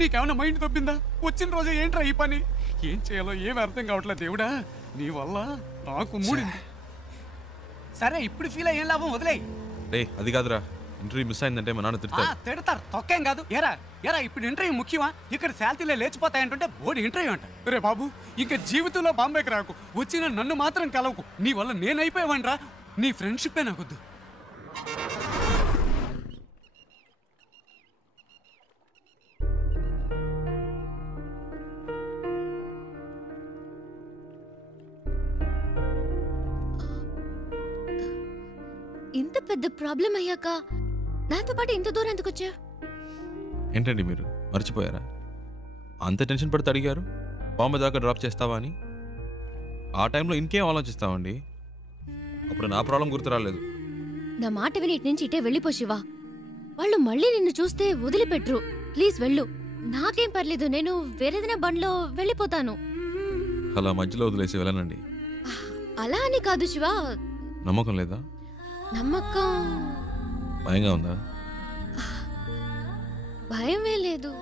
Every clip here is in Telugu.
నీకేమన్నా మైండ్ తప్పిందా? వచ్చిన రోజే ఏంట్రా ఈ పని? ఏం చేయాలో ఏమి అర్థం కావట్లేదు దేవుడా. నీ వల్ల నాకు మూడింది. సరే ఇప్పుడు ఫీల్ అయ్యేం లాభం, వదిలేయి. అది కాదురా, ఇంటర్వ్యూ మిస్ అయిందంటే మా నాన్న తిడతారు. తిడతారు, తొక్కేం కాదు. ఎరా ఇప్పుడు ఇంటర్వ్యూ ముఖ్యమా? ఇక్కడ శాలరీలే లేచిపోతాయంటుంటే బోర్డు ఇంటర్వ్యూ అంట. రే బాబు, ఇంకా జీవితంలో బాంబేకి రాకు. వచ్చిన నన్ను మాత్రం కలవకు. నీ వల్ల నేనైపోయావనరా. నీ ఫ్రెండ్షిప్పే నాకొద్దు. ఇంత పెద్ద ప్రాబ్లం అయ్యాక నాతో పాటు ఇంత దూరం ఎందుకు వచ్చా? ఏంటండి మీరు మర్చిపోయారా? అంత టెన్షన్ పడితే అడిగారు బాంబే దాకా డ్రాప్ చేస్తావా అని. ఆ టైంలో ఇంకేం ఆలోచిస్తామండి. అప్పుడు నా ప్రాబ్లం గుర్తు రాలేదు. నా మాట విని ఇటు నుంచి ఇటే వెళ్ళిపో శివ. వాళ్ళు మళ్ళీ నిన్ను చూస్తే వదిలిపెట్టరు. ప్లీజ్ వెళ్ళు. నాకేం పర్లేదు, నేను వేరేదైనా బండ్లో వెళ్ళిపోతాను. అలా మధ్యలో వదిలేసి వెళ్ళనండి. అలా అని కాదు శివ. నమ్మకం లేదా? నమ్మకం. భయంగా ఉందా? భయమే లేదు.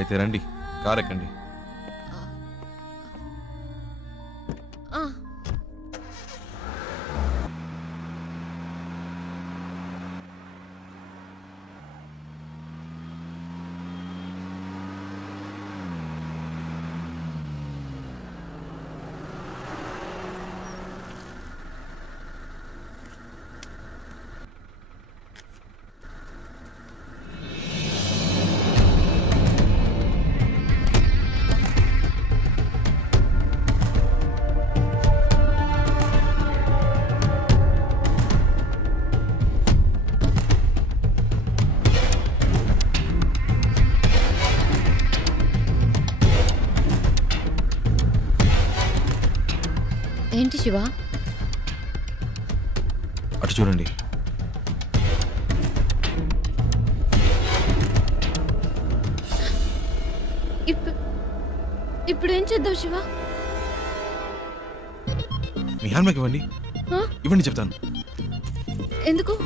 అయితే రండి, కార్ ఎక్కండి. ఏంటి శివ? అటు చూడండి. ఇప్పుడు ఏం చేద్దాం శివ? మీ హ్యాండ్ బ్యాగ్ ఇవ్వండి. ఇవ్వండి చెప్తాను. ఎందుకు?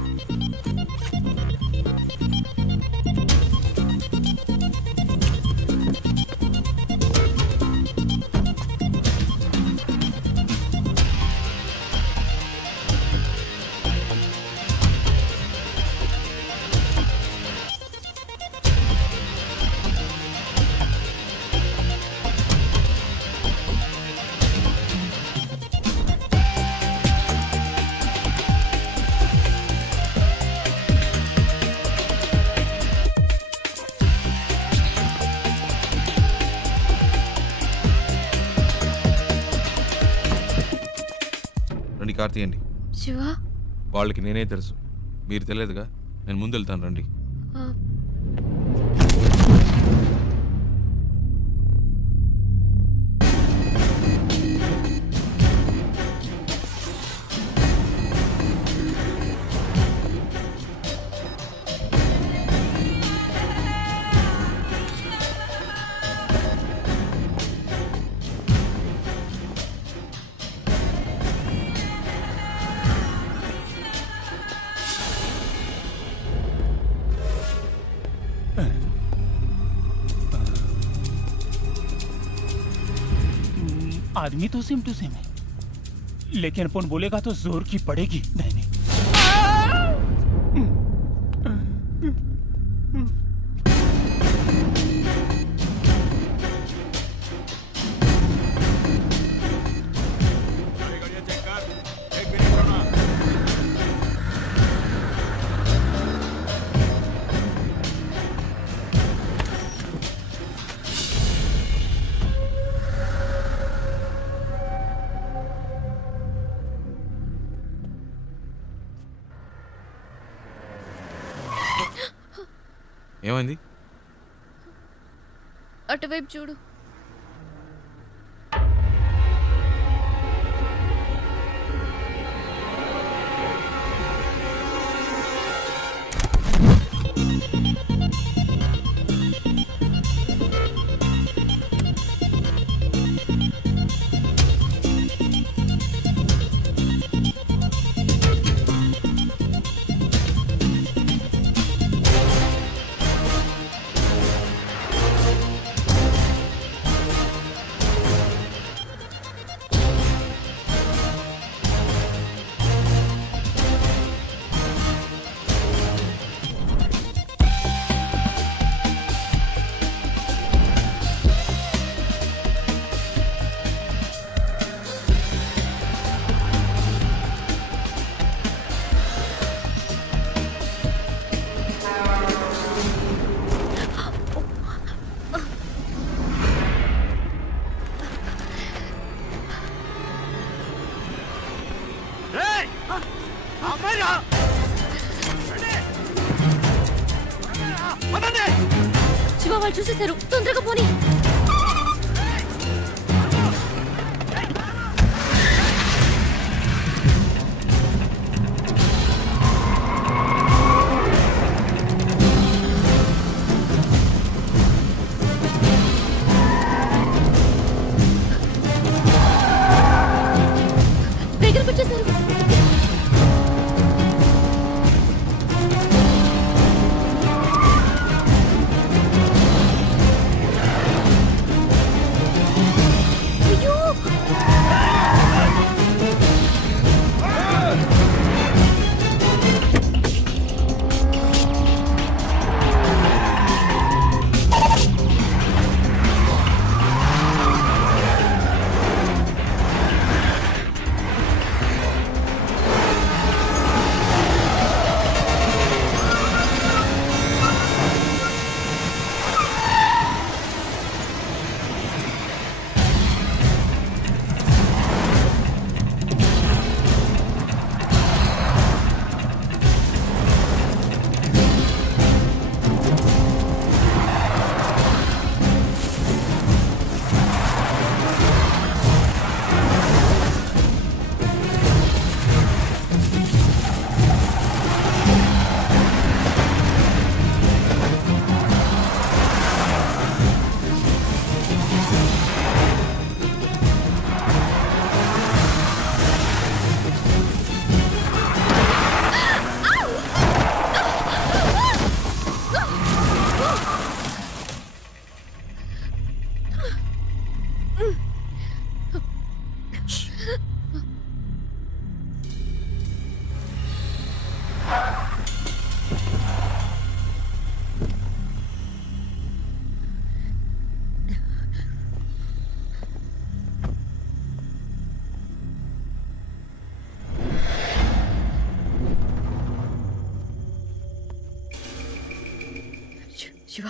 కార్ తీయండి. శివ, వాళ్ళకి నేనే తెలుసు, మీరు తెలియదుగా. నేను ముందు వెళ్తాను, రండి. आदमी तो सेम टू सेम है, लेकिन अपन बोलेगा तो जोर की पड़ेगी। नहीं ఏమైంది? అటువైపు చూడు. శివ వాళ్ళు చూసేశారు, తొందరగా పోనీ. దగ్గరకు వచ్చేసారు. శివ,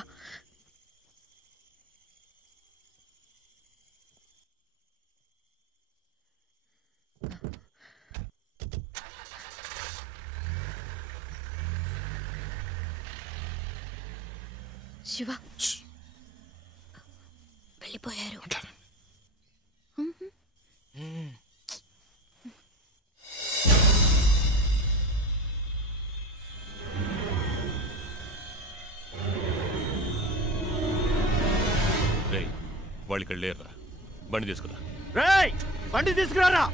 శివ వెళ్ళిపోయారు. వాళ్ళు ఇక్కడ లేరురా. బండి తీసుకురా. బండి తీసుకురారా.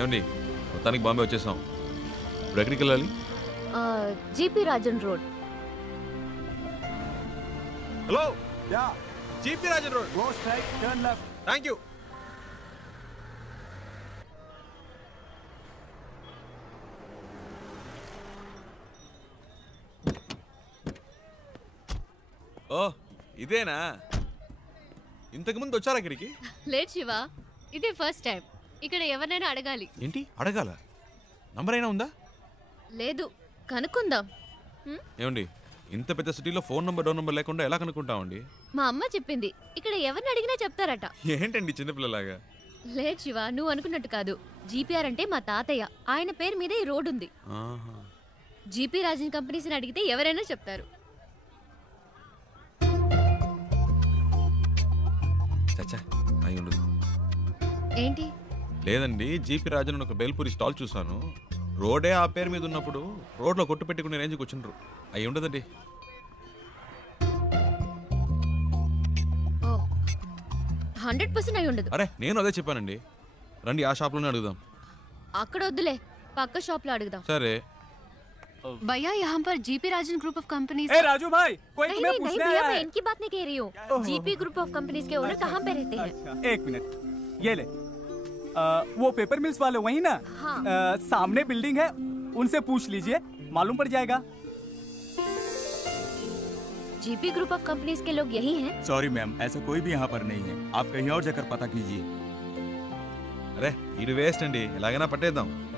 ఏమండి, మొత్తానికి బాంబే వచ్చేసాం. ఇప్పుడు ఎక్కడికి వెళ్ళాలి? GP Rajan road. Hello, ya, GP Rajan road. Go straight, turn left. Thank you. Oh, ఇదేనా? ఇంతకుముందు వచ్చారా ఇక్కడికి? లేదు శివ, ఇదే ఫస్ట్ టైం. ఇక్కడ ఎవరినైనా అడగాలి. ఏంటి అడగాల? నంబర్ అయినా ఉందా? లేదు, కనుక్కుందాం. ఏమండి, ఇంత పెద్ద సిటీలో ఫోన్ నంబర్ డోర్ నంబర్ లేకుండా ఎలా కనుక్కుంటామండి? మా అమ్మ చెప్పింది, ఇక్కడ ఎవరిని అడిగినా చెప్తారట. ఏంటండి చిన్నపిల్లలాగా? లేదు శివ, నువ్వు అనుకున్నట్టు కాదు. జీపీఆర్ అంటే మా తాతయ్య, ఆయన పేరు మీద ఈ రోడ్ ఉంది. జీపీ రాజన్ కంపెనీస్ని అడిగితే ఎవరైనా చెప్తారు. చచ్చా, అయి ఉండదు. ఏంటి? లేదండి, జీపీ రాజన్ ఒక బేల్పూరి స్టాల్ చూసాను. రోడే ఆ పేరు మీద ఉన్నప్పుడు రోడ్లో కొట్టు పెట్టుకునే రేంజ్కి వచ్చిండ్రు. అయి ఉండదండి. 100% అయి ఉండదు. అరే, నేను అదే చెప్పానండి. రండి, ఆ షాప్లోనే అడుగుదాం. అక్కడ వద్దులే, పక్క షాప్ లో అడుగుదాం. సరే. भैया यहाँ पर GP Rajan group of companies. ए राजू भाई, कोई तुम्हें नहीं पूछने भैया, आया मैं है। इनकी बात नहीं कह रही हूँ। जीपी ग्रुप ऑफ कंपनीज के ओनर कहाँ पे रहते हैं? अच्छा, एक मिनट, ये ले। वो पेपर मिल्स वाले वही ना? हाँ। सामने बिल्डिंग है, उनसे पूछ लीजिए, मालूम पड़ जाएगा। जीपी ग्रुप ऑफ कंपनीज के लोग यही हैं? सॉरी मैम, ऐसा कोई भी यहाँ पर नहीं है। आप कहीं और जाकर पता कीजिए। అరే ఇది వేస్ట్ అండి, ఎలాగైనా పట్టేద్దాం.